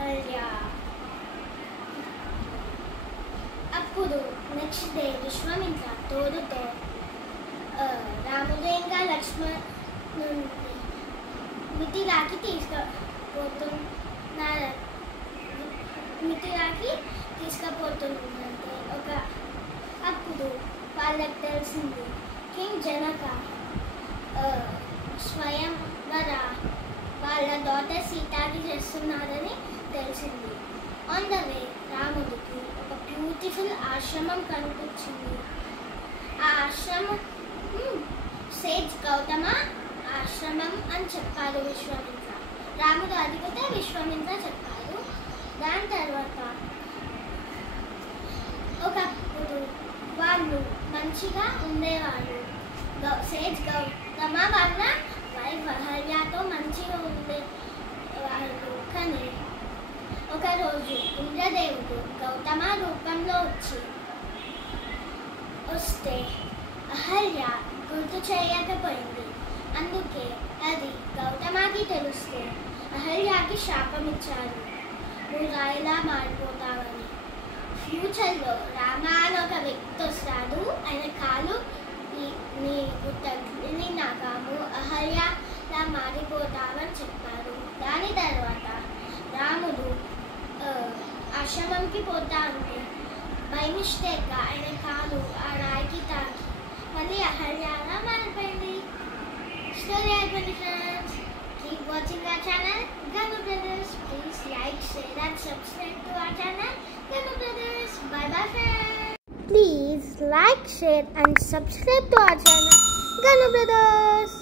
అహల్య. అప్పుడు next day Vishwamitra తోడుతో రాముడు ఇంకా లక్ష్మణుని మిథిలాకి తీసుకుపోతుందంటే అప్పుడు వాళ్ళకి తెలిసింది కింగ్ జనక స్వయంవర వాళ్ళ డాటర్ సీతాకి చేస్తున్నారని తెలిసింది. ఆన్ ద వే రాముడికి ఒక బ్యూటిఫుల్ ఆశ్రమం కనిపించింది. ఆ ఆశ్రమం సేజ్ గౌతమ ఆశ్రమం అని చెప్పారు విశ్వామిత్ర. రాముడు అడిగితే విశ్వామిత్ర చెప్పారు. దాని తర్వాత ఒకప్పుడు వాళ్ళు మంచిగా ఉండేవాళ్ళు. సేజ్ గౌతమ వాళ్ళ వైఫ్ అహల్యతో మంచిగా ఉండేవాళ్ళు. కానీ ఒకరోజు ఇంద్రదేవుడు గౌతమ రూపంలో వస్తే అహల్య గుర్తు చేయకపోయింది. అందుకే అది గౌతమకి తెలిస్తే అహల్యకి శాపం ఇచ్చారు, నువ్వు రాయిలా మారిపోతావని. ఫ్యూచర్లో రామ అని ఒక వ్యక్తి వస్తాడు, ఆయన కాలు నీకు తగిలి నాగాము అహల్యలా మారిపోతావని చెప్పారు. దాని తర్వాత రాముడు ఆశ్రమంకి పోతా ఉంటే బై మిస్టేక్గా ఆయన కాలు ఆ రాయికి తాకి మళ్ళీ అహల్యలా మారిపోయింది. స్టోరీ అయిపోయింది friends. Keep watching our channel, Ganu Brothers. Please like, share and subscribe to our channel, Ganu Brothers. Bye bye friends. Please like, share and subscribe to our channel, Ganu Brothers.